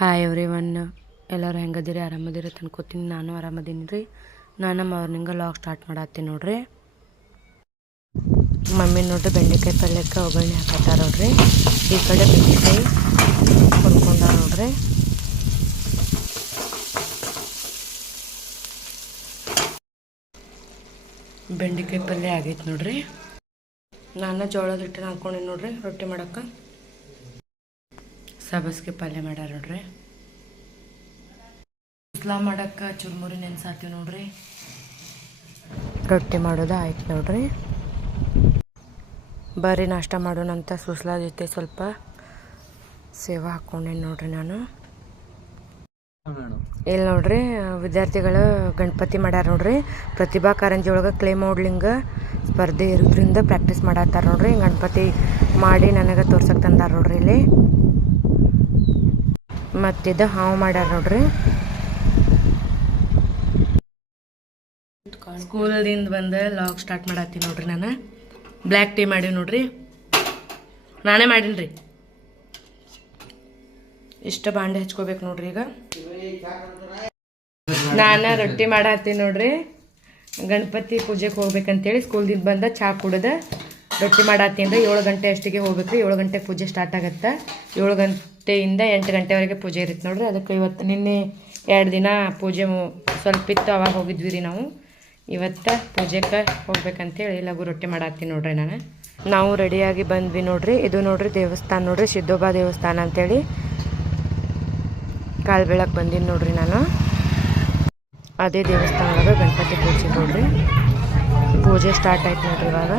Hi every one ಎಲ್ಲರೂ ಹೆಂಗದಿರಿ? ಆರಾಮದಿರಿ ಅನ್ಕೋತೀನಿ ನಾನು ಆರಾಮದೀನಿ ರೀ. ನಾನು ಮಾರ್ನಿಂಗ ಲಾಗ್ ಸ್ಟಾರ್ಟ್ ಮಾಡತ್ತೀನಿ ನೋಡ್ರಿ. ಮಮ್ಮಿ ನೋಡ್ರಿ ಬೆಂಡೆಕಾಯಿ ಪಲ್ಯಕ್ಕೆ ಒಗ್ಗರಣೆ ಹಾಕತ್ತಾರ ನೋಡ್ರಿ. ಈ ಕಡೆ ಬೆಂಡೆಕಾಯಿ ಹುರ್ಕೊಂಡಾರ ನೋಡ್ರಿ. ಬೆಂಡೆಕಾಯಿ ಪಲ್ಯ ಆಗೈತೆ ನೋಡ್ರಿ. ನಾನು ಜೋಳದ ಹಿಟ್ಟನ್ನು ಹಾಕ್ಕೊಂಡಿನಿ ನೋಡ್ರಿ. ರೊಟ್ಟಿ ಮಾಡಕ್ಕೆ. ಸಬಸ್ಗೆ ಪಲ್ಯ ಮಾಡ್ಯಾರ ನೋಡ್ರಿ. ಇಸ್ಲಾ ಮಾಡಕ್ಕೆ ಚುರ್ಮುರಿ ನೆನ್ಸಾಕ್ತೀವಿ ನೋಡ್ರಿ. ರೊಟ್ಟಿ ಮಾಡೋದು ಆಯ್ತು ನೋಡ್ರಿ. ಬರ್ರಿ ನಾಷ್ಟ ಮಾಡೋಣಂತ ಸುಸ್ಲಾ ಜೊತೆ ಸ್ವಲ್ಪ ಸೇವಾ ಹಾಕ್ಕೊಂಡೇನಿ ನೋಡ್ರಿ ನಾನು. ಇಲ್ಲಿ ನೋಡ್ರಿ, ವಿದ್ಯಾರ್ಥಿಗಳು ಗಣಪತಿ ಮಾಡ್ಯಾರ ನೋಡ್ರಿ. ಪ್ರತಿಭಾ ಕಾರಂಜಿ ಒಳಗೆ ಕ್ಲೇ ಮೋಡ್ಲಿಂಗ್ ಸ್ಪರ್ಧೆ ಇರೋದ್ರಿಂದ ಪ್ರಾಕ್ಟೀಸ್ ಮಾಡತ್ತಾರ ನೋಡ್ರಿ. ಗಣಪತಿ ಮಾಡಿ ನನಗೆ ತೋರ್ಸಕ್ಕೆ ತಂದಾರ ನೋಡ್ರಿ ಇಲ್ಲಿ. ಮತ್ತಿದು ಹಾವು ಮಾಡ್ಯಾರ ನೋಡ್ರಿ. ಸ್ಕೂಲ್ದಿಂದ ಬಂದು ಲಾಗ್ ಸ್ಟಾರ್ಟ್ ಮಾಡತ್ತೀನಿ ನೋಡ್ರಿ ನಾನು. ಬ್ಲ್ಯಾಕ್ ಟೀ ಮಾಡೀವಿ ನೋಡ್ರಿ. ನಾನೇ ಮಾಡೀನಿ ರೀ ಇಷ್ಟ ಬಾಂಡೆ ಹಚ್ಕೋಬೇಕು ನೋಡ್ರಿ ಈಗ. ನಾನು ರೊಟ್ಟಿ ಮಾಡತ್ತೀನಿ ನೋಡ್ರಿ. ಗಣಪತಿ ಪೂಜೆಗೆ ಹೋಗ್ಬೇಕಂತೇಳಿ ಸ್ಕೂಲ್ದಿಂದ ಬಂದ ಚಾ ಕುಡ್ದು. ರೊಟ್ಟಿ ಮಾಡತ್ತೀನಿ ರೀ ಏಳು ಗಂಟೆ ಅಷ್ಟಿಗೆ ಹೋಗ್ಬೇಕು ರೀ. ಏಳು ಗಂಟೆ ಪೂಜೆ ಸ್ಟಾರ್ಟ್ ಆಗುತ್ತೆ. ಏಳು ಗಂಟೆಯಿಂದ ಎಂಟು ಗಂಟೆವರೆಗೆ ಪೂಜೆ ಇರುತ್ತೆ ನೋಡ್ರಿ. ಅದಕ್ಕೆ ಇವತ್ತು ನಿನ್ನೆ ಎರಡು ದಿನ ಪೂಜೆ ಸ್ವಲ್ಪ ಇತ್ತು, ಅವಾಗ ಹೋಗಿದ್ವಿ ರೀ ನಾವು. ಇವತ್ತು ಪೂಜೆಗೆ ಹೋಗ್ಬೇಕಂತೇಳಿ ಲಘು ರೊಟ್ಟಿ ಮಾಡತ್ತೀನಿ ನೋಡ್ರಿ ನಾನು. ನಾವು ರೆಡಿಯಾಗಿ ಬಂದ್ವಿ ನೋಡ್ರಿ. ಇದು ನೋಡ್ರಿ ದೇವಸ್ಥಾನ ನೋಡ್ರಿ, ಸಿದ್ದೋಬಾ ದೇವಸ್ಥಾನ ಅಂತೇಳಿ. ಕಾಲು ಬೆಳಗ್ಗೆ ಬಂದೀನಿ ನೋಡ್ರಿ ನಾನು. ಅದೇ ದೇವಸ್ಥಾನದಾಗ ಗಣಪತಿ ಪೂಜೆ ನೋಡ್ರಿ. ಪೂಜೆ ಸ್ಟಾರ್ಟ್ ಆಯ್ತು ನೋಡ್ರಿ ಇವಾಗ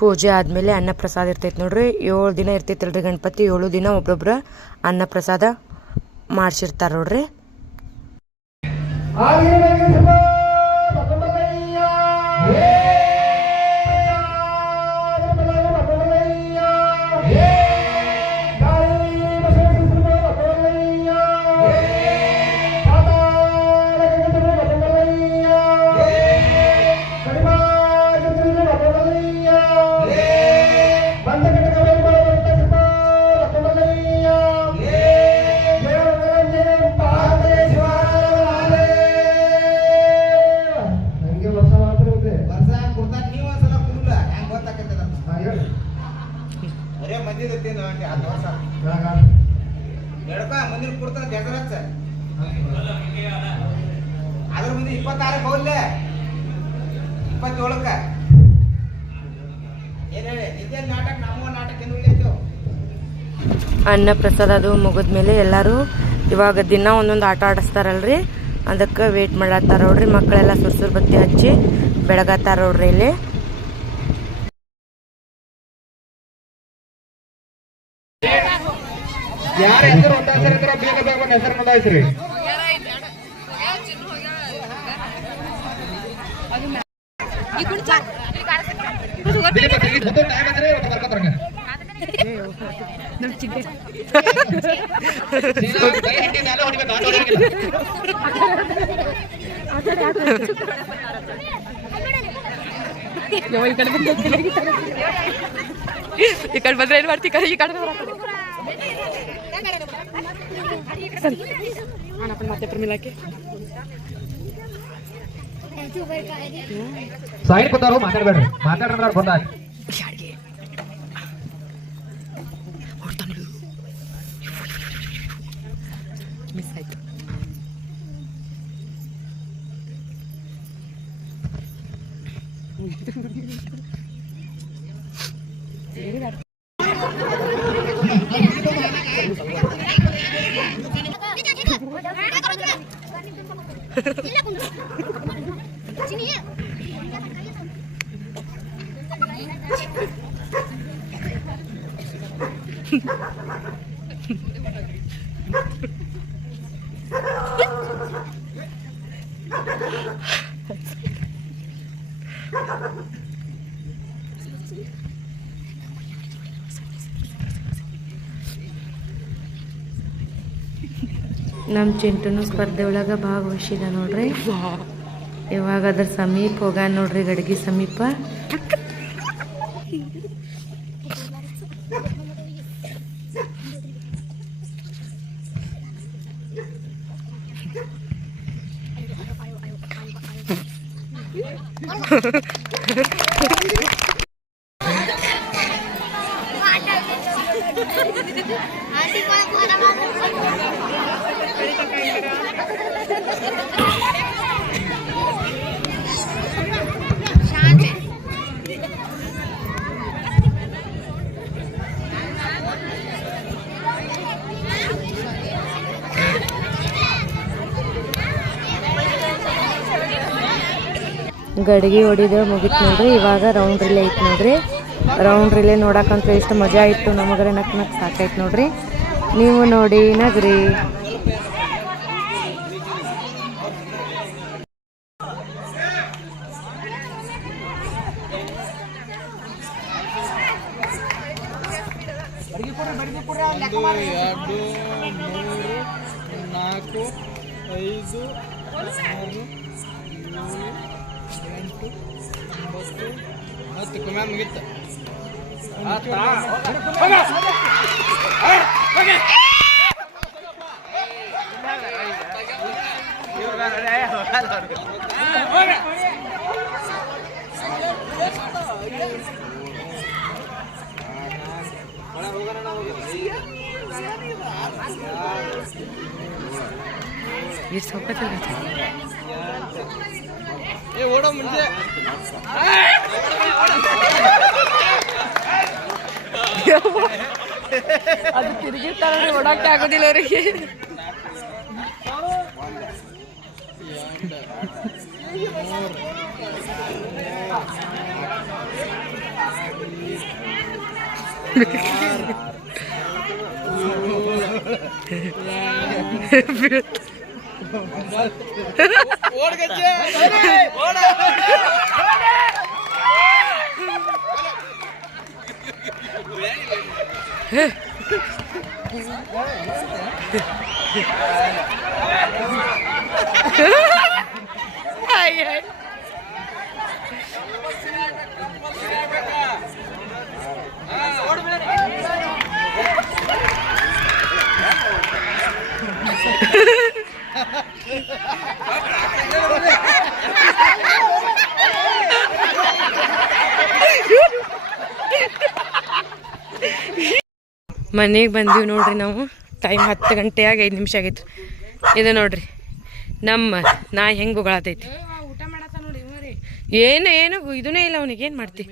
ಪೂಜೆ ಆದಮೇಲೆ ಅನ್ನ ಪ್ರಸಾದ ಇರ್ತೈತೆ ನೋಡ್ರಿ. ಏಳು ದಿನ ಇರ್ತೈತಲ್ರಿ ಗಣಪತಿ. ಏಳು ದಿನ ಒಬ್ಬೊಬ್ರು ಅನ್ನ ಪ್ರಸಾದ ಮಾಡಿಸಿರ್ತಾರೆ ನೋಡ್ರಿ. ಕೊಡ್ತಾನೆ ಅದ್ರ ಮುಂದೆ ಇಪ್ಪತ್ತಾರಕ್ಕೆ ಹೋಗ್ಲೆ ಇಪ್ಪತ್ತೇಳಕ್ಕ. ಏನ್ ಹೇಳಿ ಇದೇ ನಾಟಕ? ನಮ್ಮ ನಾಟಕ ಎಂದು ಉಳಿಯತ್ತೇವು ಅನ್ನ ಪ್ರಸಾದ ಅದು ಮುಗಿದ್ಮೇಲೆ ಎಲ್ಲರೂ ಇವಾಗ ದಿನ ಒಂದೊಂದು ಆಟ ಆಡಿಸ್ತಾರಲ್ರಿ? ಅದಕ್ಕೆ ವೇಟ್ ಮಾಡತ್ತಾರ ನೋಡ್ರಿ ಮಕ್ಕಳೆಲ್ಲ ಸುರ್ಸುರ್ ಬತ್ತಿ ಹಚ್ಚಿ ಬೆಳಗತ್ತಾರ ನೋಡ್ರಿ ಇಲ್ಲಿ. ಯಾರ ಹೆಸರು ಒಂದಾಸರ ಇದ್ರ ಬೇಗ ಬೇಗ ಒಂದು ಹೆಸರು ನೋಂದಾಯಿಸ್ರಿ ದಿಲೀಪ, ದಿಲೀಪ್, ಮುಂದೆ ಟೈಮ್ ಅಂದ್ರೆ ಇವತ್ತು ಬರ್ಕೊತಾರಂಗ. ಸೀದಾ ಕೈ ಹಿಂಡಿ ಮ್ಯಾಲೆ ಹೊಡಿಬೇಕು, ಆಟೋ ಹೊಡಿಯಂಗಿಲ್ಲ. ಈ ಕಡೆ ಬಂದ್ರೆ ಏನ್ ಮಾಡ್ತಿ ಕಡೆ ಈ ಕಡೆ ಮತ್ತೆ ಪ್ರಮಿಲಾಕೆ ಸೈಡ್ ಬಂದಾರು ಮಾತಾಡ್ಬೇಡ್ರಿ ಮಾತಾಡ್ರಿ ಬಂದಾಗ Sini ya. ನಮ್ಮ ಚಿಂಟುನು ಸ್ಪರ್ಧೆ ಒಳಗೆ ಭಾಗವಹಿಸಿದ ನೋಡ್ರಿ. ಇವಾಗ ಅದ್ರ ಸಮೀಪ ಹೋಗ ನೋಡ್ರಿ ಗಡಿಗೆ ಸಮೀಪ. ಗಡ್ಗಿ ಹೊಡಿದ ಮುಗಿತ್ ನೋಡ್ರಿ, ಇವಾಗ ರೌಂಡ್ ರಿಲೇ ಐತ್ ನೋಡ್ರಿ. ರೌಂಡ್ ರಿಲೇ ನೋಡಕ್ಕಂತೂ ಎಷ್ಟು ಮಜಾ ಇತ್ತು ನಮಗರೆ ನಕ್ ನಕ್ ಸಾಕಾಯ್ತು ನೋಡ್ರಿ. ನೀವು ನೋಡಿ ನಗ್ರಿ. ಎರಡು ಮೂರು ನಾಲ್ಕು ಐದು ಆರು ಏಳು ಎಂಟು ಒಂಬತ್ತು ಹತ್ತು ಕುಮ್ಯಾನ್ ಮುಗೀತು ಎಷ್ಟು ಸೌಕರ್ಯ ಏ ಓಡೋ ಮುಂಚೆ ಅದು ತಿರುಗಿರ್ತಾರ ಓಡಾಕೆ ಆಗೋದಿಲ್ಲ ಅವರಿಗೆ ಓಡ್ ಗಜ್ಜೆ Hey! ಮನೆಗೆ ಬಂದೀವಿ ನೋಡ್ರಿ ನಾವು. ಟೈಮ್ ಹತ್ತು ಗಂಟೆಯಾಗಿ ಐದು ನಿಮಿಷ ಆಗೈತೆ. ಇದು ನೋಡ್ರಿ, ನಮ್ಮ ನಾ ಹೆಂಗೆ ಉಗಳತೈತಿ. ಏನು ಏನು ಇದನ್ನೇ ಇಲ್ಲ ಅವನಿಗೆ, ಏನು ಮಾಡ್ತಿ?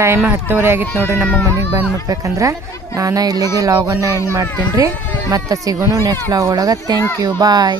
ಟೈಮ್ ಹತ್ತುವರೆ ಆಗಿತ್ತು ನೋಡ್ರಿ, ನಮಗೆ ಮನೆಗೆ ಬಂದು ಮುಟ್ಬೇಕಂದ್ರೆ. ನಾನು ಇಲ್ಲಿಗೆ ಲಾಗನ್ನ ಎಂಡ್ ಮಾಡ್ತೀನಿ ರೀ. ಮತ್ತೆ ಸಿಗೋನು ನೆಕ್ಸ್ಟ್ ಲಾಗ್ ಒಳಗೆ. Thank you bye